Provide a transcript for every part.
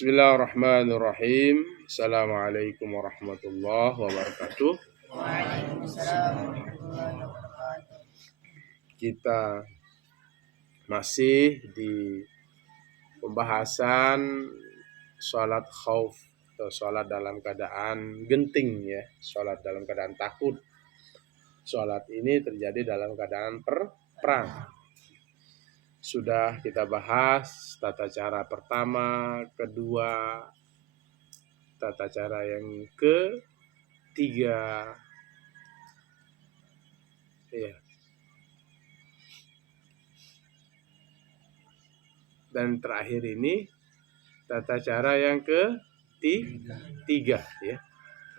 Bismillahirrahmanirrahim. Assalamualaikum warahmatullahi wabarakatuh. Waalaikumsalam warahmatullahi wabarakatuh. Kita masih di pembahasan sholat khauf atau sholat dalam keadaan genting ya, sholat dalam keadaan takut. Sholat ini terjadi dalam keadaan perang. Sudah kita bahas tata cara pertama, kedua, tata cara yang ketiga, ya. Dan terakhir ini tata cara yang ketiga ya.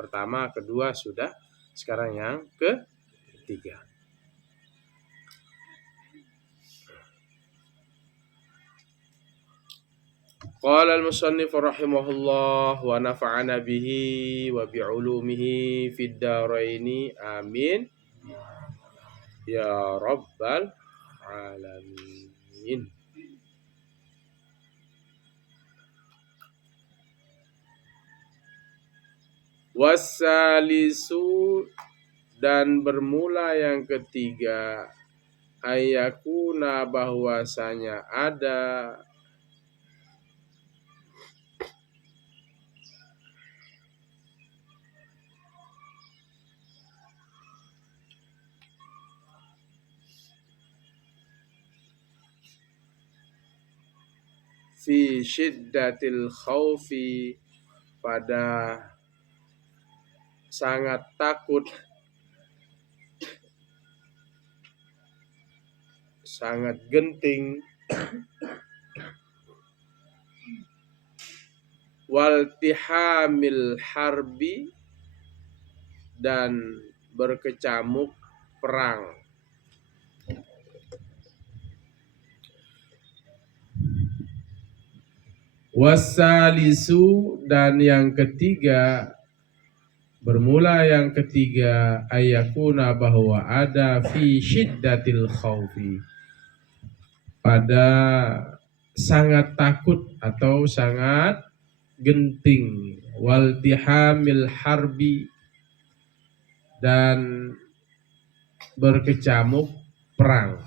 Pertama, kedua sudah, sekarang yang ketiga. Qala al-musannif rahimahullah wa nafa'ana bihi wa bi'ulumihi fid dharaini amin ya rabbal alamin. Wassalisu, dan bermula yang ketiga, ayakuna, bahwasanya ada fi syiddatil khaufi, pada sangat takut, sangat genting, waltihamil harbi, dan berkecamuk perang. Wassalisu, dan yang ketiga, bermula yang ketiga, ayakuna, bahwa ada fi syiddatil khaufi, pada sangat takut atau sangat genting, waltihamil harbi, dan berkecamuk perang.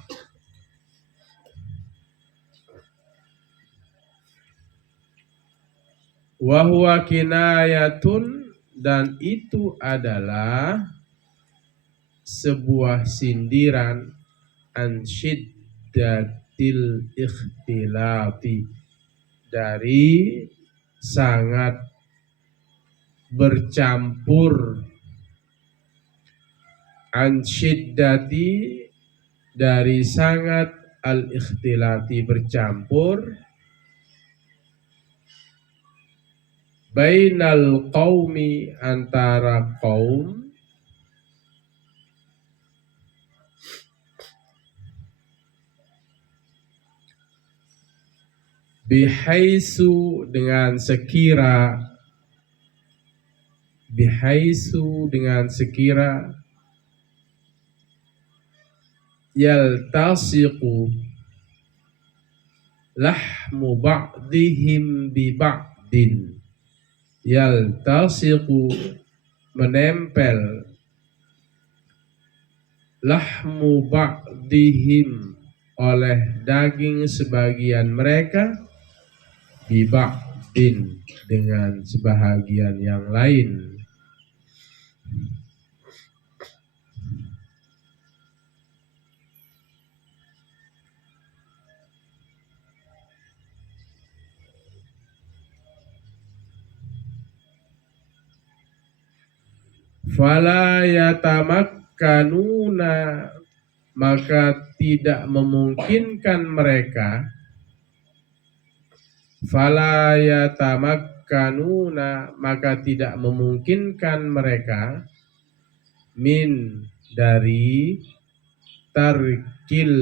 Wahuwa kinayatun, dan itu adalah sebuah sindiran, an syiddatil ikhtilati, dari sangat bercampur, an syiddati, dari sangat, al ikhtilati, bercampur, bainal qaumi, antara kaum, bihaisu, dengan sekira, bihaisu, dengan sekira, yaltasiqu lahmu ba'dihim bi ba'din, yaltasiqu, menempel, lahmu ba'dihim, oleh daging sebagian mereka, bi ba'din, dengan sebahagian yang lain. Fala yatamakkanuna, maka tidak memungkinkan mereka, fala yatamakkanuna, maka tidak memungkinkan mereka, min, dari, tarkil,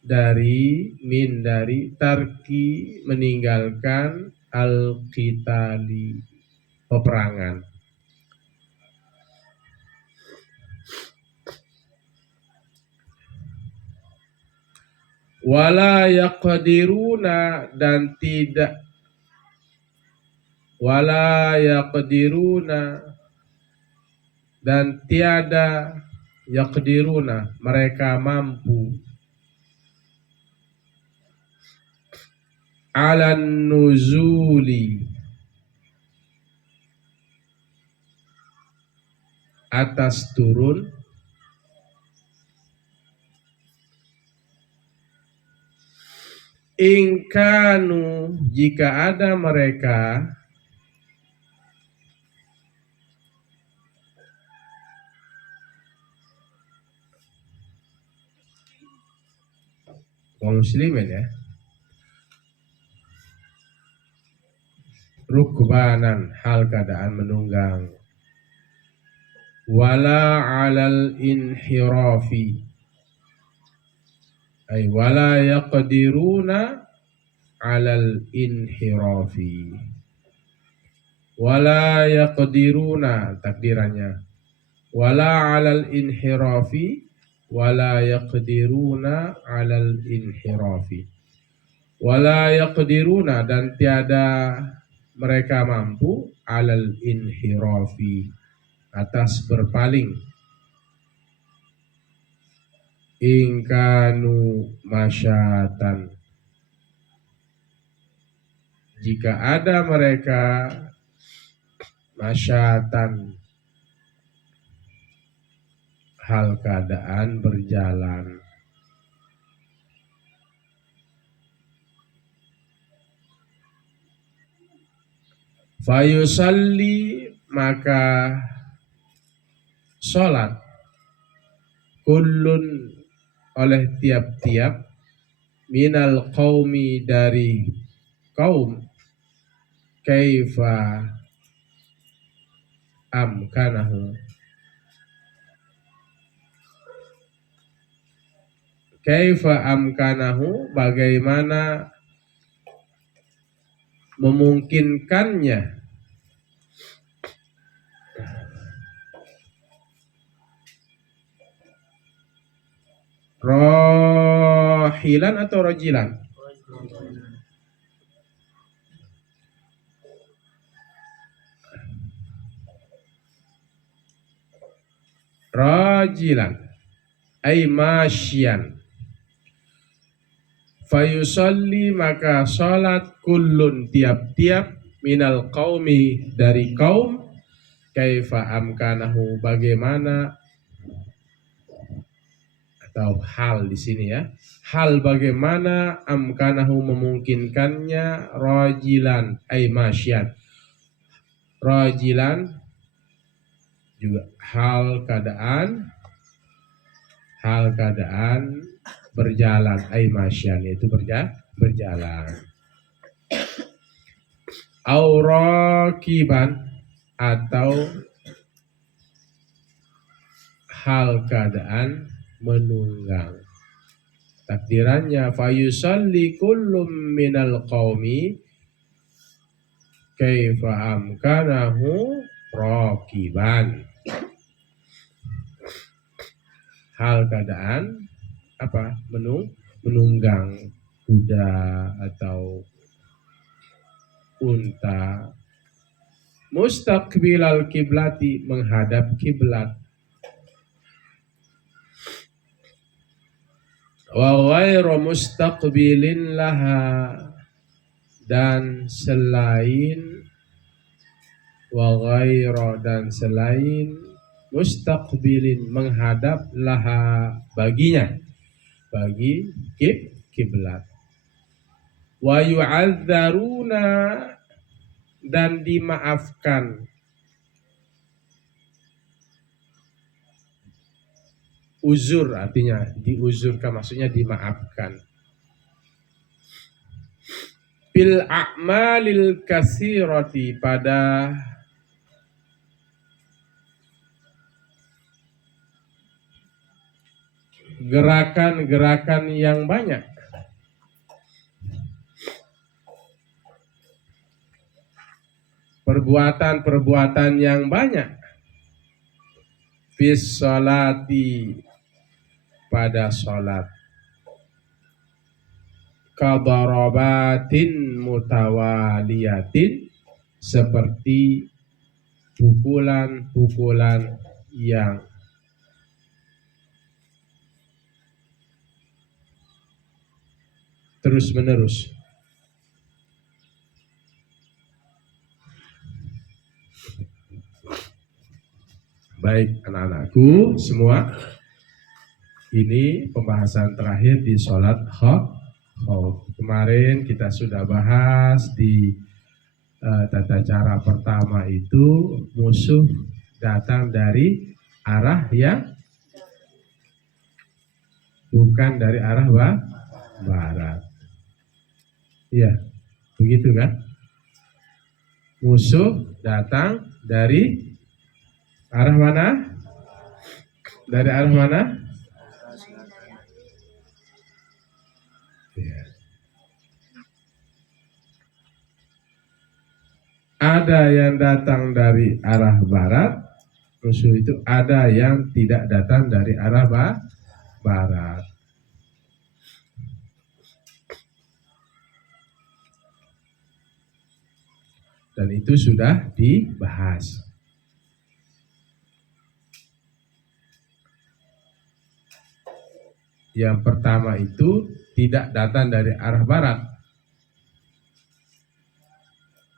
dari, min, dari, tarki, meninggalkan, al-qitali, peperangan. Wala yaqdiruna, dan tidak wala yaqdiruna, dan tiada yaqdiruna, mereka mampu, alan nuzuli, atas turun, ingkanu, jika ada mereka, kaum muslimin ya, rukbanan, hal keadaan menunggang, wala alal inhirafi, ay wala yaqdiruna alal inhirafi, wala yaqdiruna, takdirannya wala alal inhirafi, wala yaqdiruna alal inhirafi, wala yaqdiruna, dan tiada mereka mampu, alal inhirafi, atas berpaling, ingkanu masyatan, jika ada mereka masyatan, hal keadaan berjalan. Fayusalli, maka sholat, kullun, oleh tiap-tiap, minal qaumi, dari kaum, kaifa amkanahu, kaifa amkanahu, bagaimana memungkinkannya, rahilan atau rajilan, rajilan ay masyian, fayusalli, maka salat, kullun, tiap-tiap, minal qaumi, dari kaum, kaifa amkanahu, bagaimana, atau hal di sini ya, hal bagaimana, amkanahu, memungkinkannya, rajilan ay masyian, rajilan juga hal keadaan berjalan, ay masyian, itu berjalan, aurakiban, atau hal keadaan menunggang. Takdirannya fayusalli kullum minal qaumi kaifa amkanahu rakiban, hal keadaan apa, menunggang kuda atau unta, mustaqbilal kiblati, menghadap kiblat, wa ghairu mustaqbilin laha, dan selain, wa ghairu, dan selain, mustaqbilin, menghadap, laha, baginya, bagi kiblat, wa yu'adzaruna, dan dimaafkan, uzur artinya diuzurkan, maksudnya dimaafkan, bil a'malil katsirati, pada gerakan-gerakan yang banyak, perbuatan-perbuatan yang banyak, fis sholati, pada sholat, kadarabatin mutawaliyatin, seperti pukulan-pukulan yang terus-menerus. Baik anak-anakku semua, ini pembahasan terakhir di sholat khauf. Kemarin kita sudah bahas di tata cara pertama itu musuh datang dari arah yang bukan dari arah barat. Iya, begitu kan? Musuh datang dari arah mana? Dari arah mana? Ya. Ada yang datang dari arah barat, musuh itu ada yang tidak datang dari arah barat. Dan itu sudah dibahas. Yang pertama itu tidak datang dari arah barat.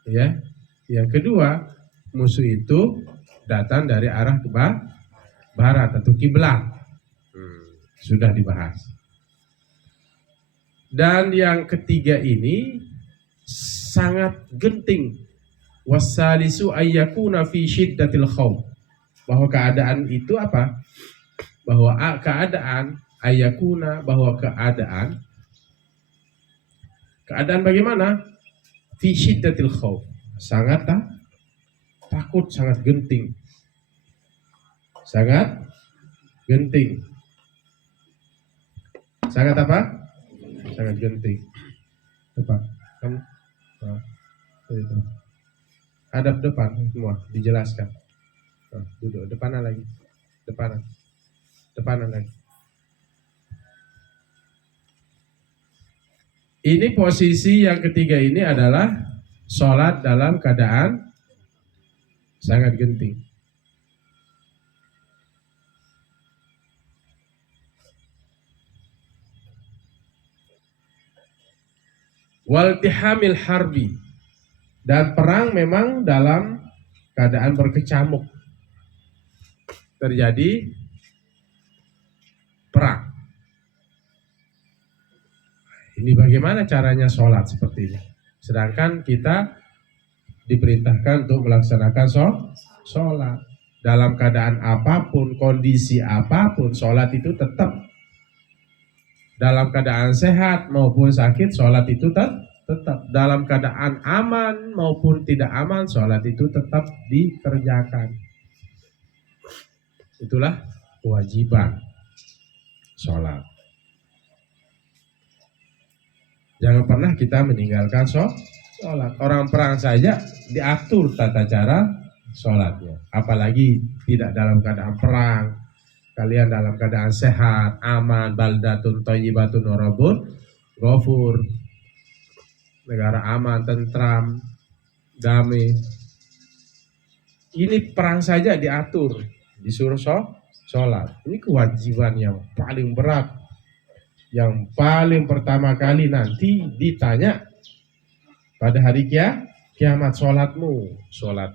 Ya. Yang kedua, musuh itu datang dari arah barat atau kiblat. Sudah dibahas. Dan yang ketiga ini sangat genting. Wassalisu ayyakuna fi syiddatil khawf. Bahwa keadaan itu apa? Bahwa keadaan ayyakuna, bahwa keadaan bagaimana? Fi syiddatil khawf. Sangat takut, sangat genting. Sangat genting. Sangat apa? Sangat genting. Apa? Kamu? Itu. Hadap depan semua, dijelaskan. Duduk depanan lagi. Depanan lagi. Ini posisi yang ketiga ini adalah sholat dalam keadaan sangat genting. Waltihamil harbi, dan perang memang dalam keadaan berkecamuk. Terjadi perang. Ini bagaimana caranya sholat seperti ini? Sedangkan kita diperintahkan untuk melaksanakan sholat. Dalam keadaan apapun, kondisi apapun, sholat itu tetap. Dalam keadaan sehat maupun sakit, sholat itu tetap. Dalam keadaan aman maupun tidak aman, sholat itu tetap dikerjakan. Itulah kewajiban sholat. Jangan pernah kita meninggalkan sholat. Orang perang saja diatur tata cara sholatnya. Apalagi tidak dalam keadaan perang. Kalian dalam keadaan sehat, aman, baldatun, thayyibatun, warabun, ghafur. Negara aman, tentram, damai. Ini perang saja diatur, disuruh sholat. Ini kewajiban yang paling berat. Yang paling pertama kali nanti ditanya pada hari kiamat, sholatmu, sholat.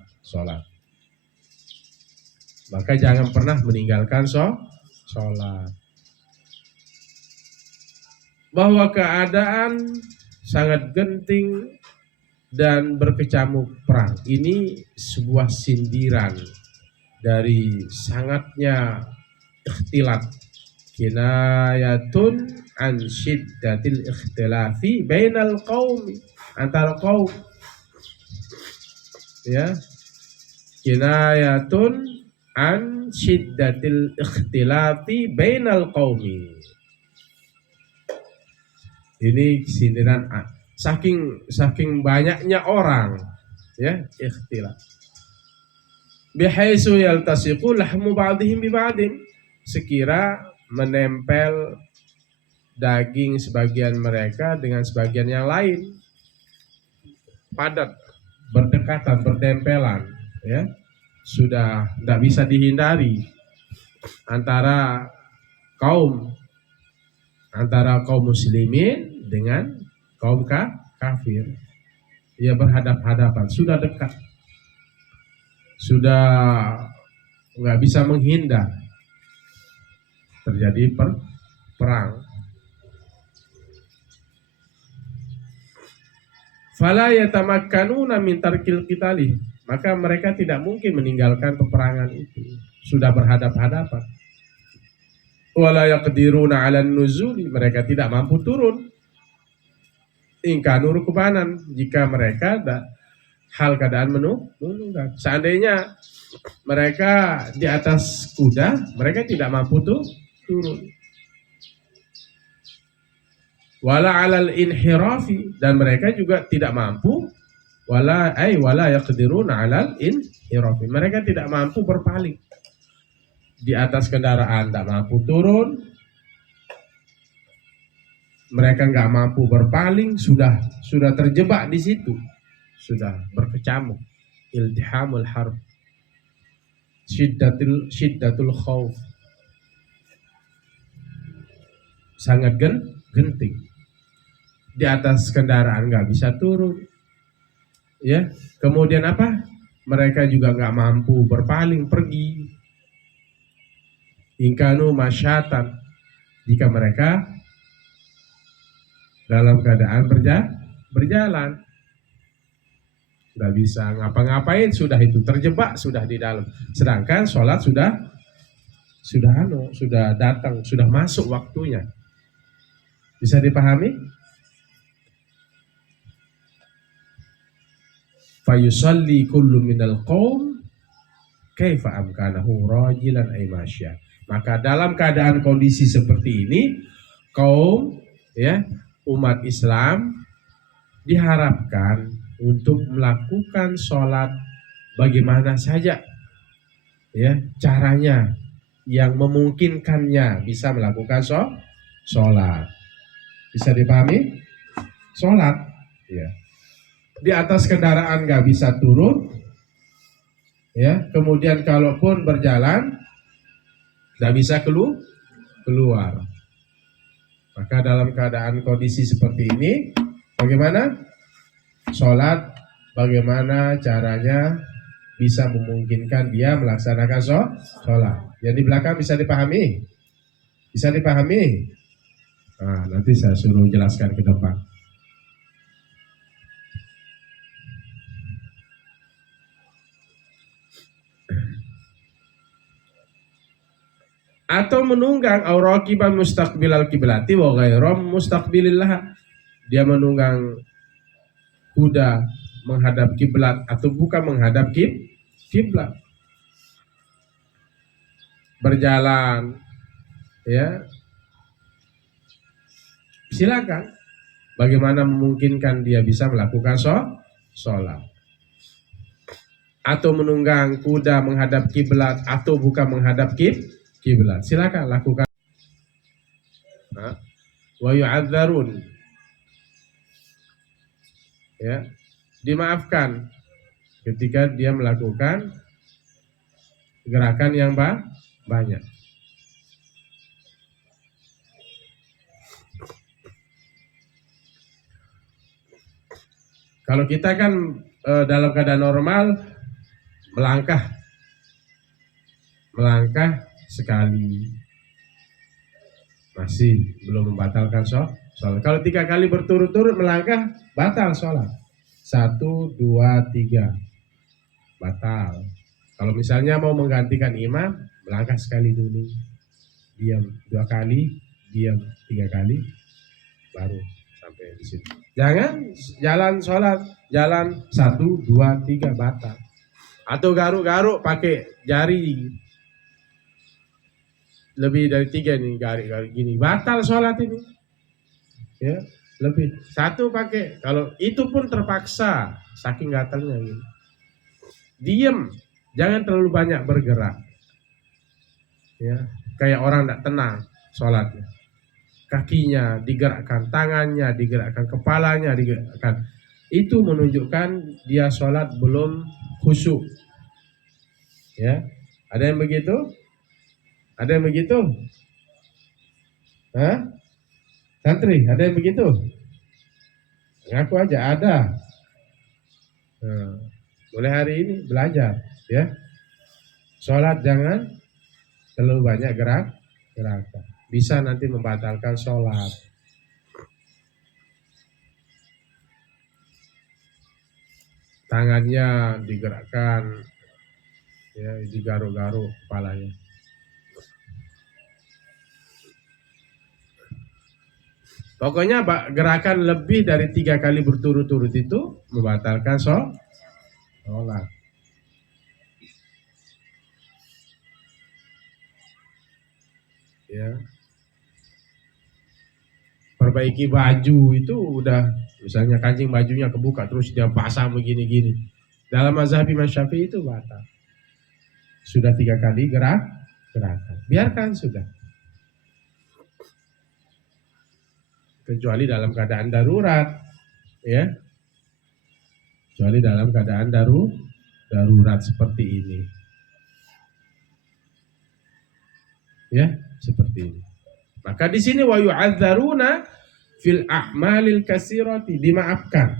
Maka jangan pernah meninggalkan sholat. Bahwa keadaan sangat genting dan berkecamuk perang. Ini sebuah sindiran dari sangatnya ikhtilat. Kinayatun an syiddatil ikhtilafi bainal qaumi, antara kaum. Ya. Kinayatun an syiddatil ikhtilafi bainal qaumi. Ini sindiran saking banyaknya orang, ya, ikhtilaf. Bihaitsu yaltasiqu lahmu ba'dihim bi ba'din, sekira menempel daging sebagian mereka dengan sebagian yang lain. Padat berdekatan, bertempelan, ya, sudah tidak bisa dihindari antara kaum muslimin dengan kaum kafir. Ya, berhadap-hadapan, sudah dekat, sudah nggak bisa menghindar, terjadi perang. Fala yatamakkanuna min tarkil qitali, maka mereka tidak mungkin meninggalkan peperangan itu, sudah berhadap-hadapan. Wala yaqdiruna 'alan nuzuli, mereka tidak mampu turun. In kanu rukbanan, jika mereka hal keadaan menunggang. Seandainya mereka di atas kuda, mereka tidak mampu turun. Wala 'alal inhirafi, dan mereka juga tidak mampu wala yaqdiruna 'alal inhirafi, mereka tidak mampu berpaling. Di atas kendaraan tidak mampu turun, mereka nggak mampu berpaling, sudah terjebak di situ, sudah berkecamuk. Iltihamul harb, syiddatul khauf, sangat genting. Di atas kendaraan nggak bisa turun, ya. Kemudian apa? Mereka juga nggak mampu berpaling pergi. Ingkanu masyatan, jika mereka dalam keadaan berjalan, nggak bisa ngapa-ngapain, sudah itu terjebak, sudah di dalam. Sedangkan sholat sudah datang, sudah masuk waktunya. Bisa dipahami? Fayusalli kullu minal qaum kaifa amkanahu rajilan ay masya. Maka dalam keadaan kondisi seperti ini, kaum, ya, umat Islam diharapkan untuk melakukan sholat bagaimana saja, ya, caranya yang memungkinkannya bisa melakukan sholat. Bisa dipahami? Sholat, ya. Di atas kendaraan nggak bisa turun, ya. Kemudian kalaupun berjalan nggak bisa keluar. Maka dalam keadaan kondisi seperti ini, bagaimana sholat? Bagaimana caranya bisa memungkinkan dia melaksanakan sholat? Yang di belakang bisa dipahami? Bisa dipahami? Nah, nanti saya suruh jelaskan ke depan. Atau menunggang auraqiban mustaqbilal kiblati wa ghairam mustaqbilillah. Dia menunggang kuda menghadap kiblat atau bukan menghadap kiblat. Berjalan, ya. Silakan. Bagaimana memungkinkan dia bisa melakukan sholat. Atau menunggang kuda menghadap kiblat atau bukan menghadap kiblat. Silakan lakukan. Wa yu'adzarun, ya, dimaafkan ketika dia melakukan gerakan yang banyak. Kalau kita kan dalam keadaan normal melangkah sekali masih belum membatalkan sholat. Kalau 3 kali berturut-turut melangkah, batal sholat. 1, 2, 3 batal. Kalau misalnya mau menggantikan imam, melangkah sekali dulu, diam 2 kali, diam 3 kali, baru sampai di situ. Jangan jalan sholat, jalan 1, 2, 3 batal. Atau garuk-garuk pakai jari lebih dari 3 nih, garuk-garuk gini, batal sholat ini, ya. Lebih 1 pakai, kalau itu pun terpaksa saking gatalnya gitu. Diam, jangan terlalu banyak bergerak, ya, kayak orang tidak tenang sholatnya. Kakinya digerakkan, tangannya digerakkan, kepalanya digerakkan, itu menunjukkan dia sholat belum khusyuk. Ya, ada yang begitu? Ada yang begitu? Hah? Santri, ada yang begitu? Ngaku aja ada. Nah, mulai hari ini belajar, ya. Sholat jangan terlalu banyak gerakan. Bisa nanti membatalkan sholat. Tangannya digerakkan, ya, digaruk-garuk kepalanya. Pokoknya gerakan lebih dari 3 kali berturut-turut itu membatalkan sholat. Ya. Perbaiki baju itu udah, misalnya kancing bajunya kebuka terus dia pasang begini-gini. Dalam mazhab Imam Syafi'i itu batal. Sudah 3 kali gerakan. Biarkan sudah. Kecuali dalam keadaan darurat, ya. Kecuali dalam keadaan darurat seperti ini. Ya, seperti ini. Maka di sini wa yu'adzaruna fil a'malil kasirati, dimaafkan.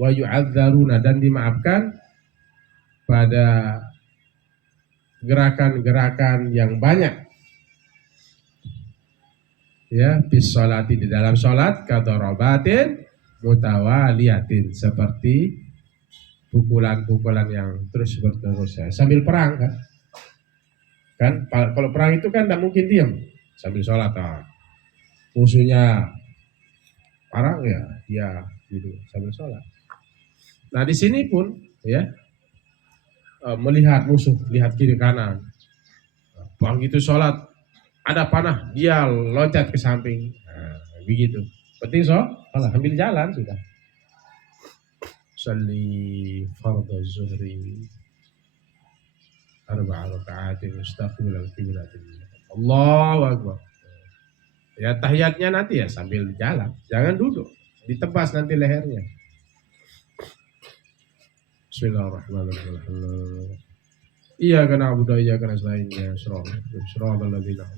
Wa yu'adzaruna, dan dimaafkan pada gerakan-gerakan yang banyak. Ya, bis sholati, di dalam sholat, kadorobatin mutawaliyatin, seperti pukulan-pukulan yang terus berterus, ya. Sambil perang kan kalau perang itu kan tidak mungkin diam sambil sholat. Musuhnya parang ya gitu sambil sholat. Nah di sini pun, ya, melihat musuh, lihat kiri kanan, begitu sholat ada panah, dia loncat ke samping. Nah, begitu. Penting sholat, sambil jalan sudah. Sholli fardhu zuhri arba'a raka'atin mustaqbilal qiblatin. Allahu akbar. Ya tahiyatnya nanti ya sambil jalan, jangan duduk, ditebas nanti lehernya. Bismillahirrahmanirrahim. Iya karena Abu Daya karena selainnya Shiratal ladzina.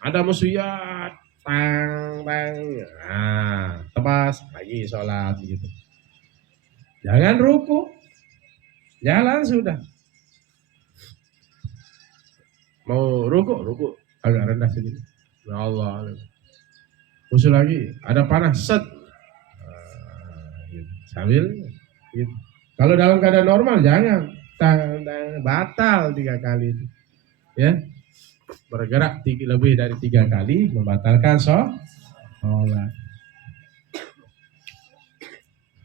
Ada musuh ya, tang. Nah, tebas lagi sholat gitu. Jangan ruku, jalan sudah. Mau ruku agak rendah sedikit. Ya Allah. Musuh lagi, ada panah, set. Gitu. Sambil gitu. Kalau dalam keadaan normal jangan, batal 3 kali itu. Ya. Bergerak lebih dari 3 kali membatalkan sholat.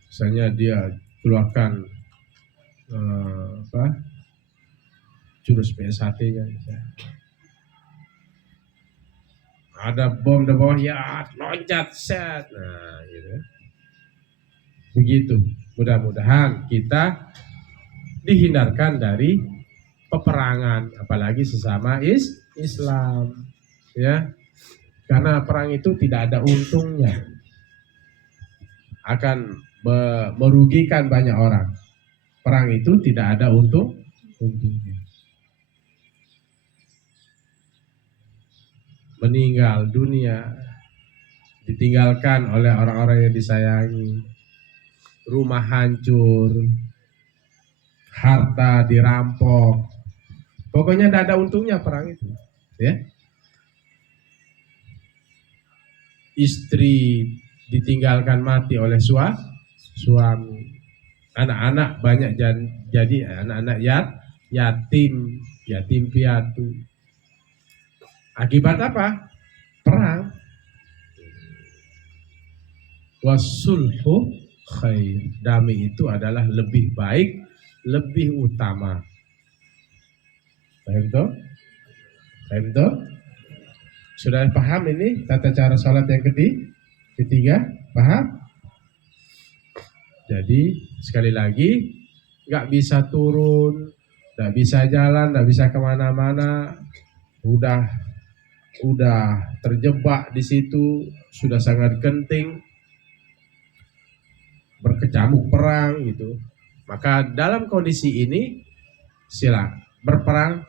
Misalnya dia keluarkan jurus PSHT-nya, ada bom di bawah, ya loncat set. Nah, gitu. Begitu. Mudah-mudahan kita dihindarkan dari peperangan, apalagi sesama Islam, ya. Karena perang itu tidak ada untungnya, akan merugikan banyak orang. Perang itu tidak ada untungnya. Meninggal dunia, ditinggalkan oleh orang-orang yang disayangi, rumah hancur, harta dirampok. Pokoknya tidak ada untungnya perang itu, ya. Istri ditinggalkan mati oleh suami, anak-anak banyak jadi anak-anak yatim piatu. Akibat apa? Perang. Wasulhu khair, damai itu adalah lebih baik, lebih utama. Paham toh? Sudah paham ini tata cara sholat yang ketiga? Paham? Jadi sekali lagi, nggak bisa turun, nggak bisa jalan, nggak bisa kemana-mana, udah terjebak di situ, sudah sangat genting. berkecamuk perang gitu. Maka dalam kondisi ini sila berperang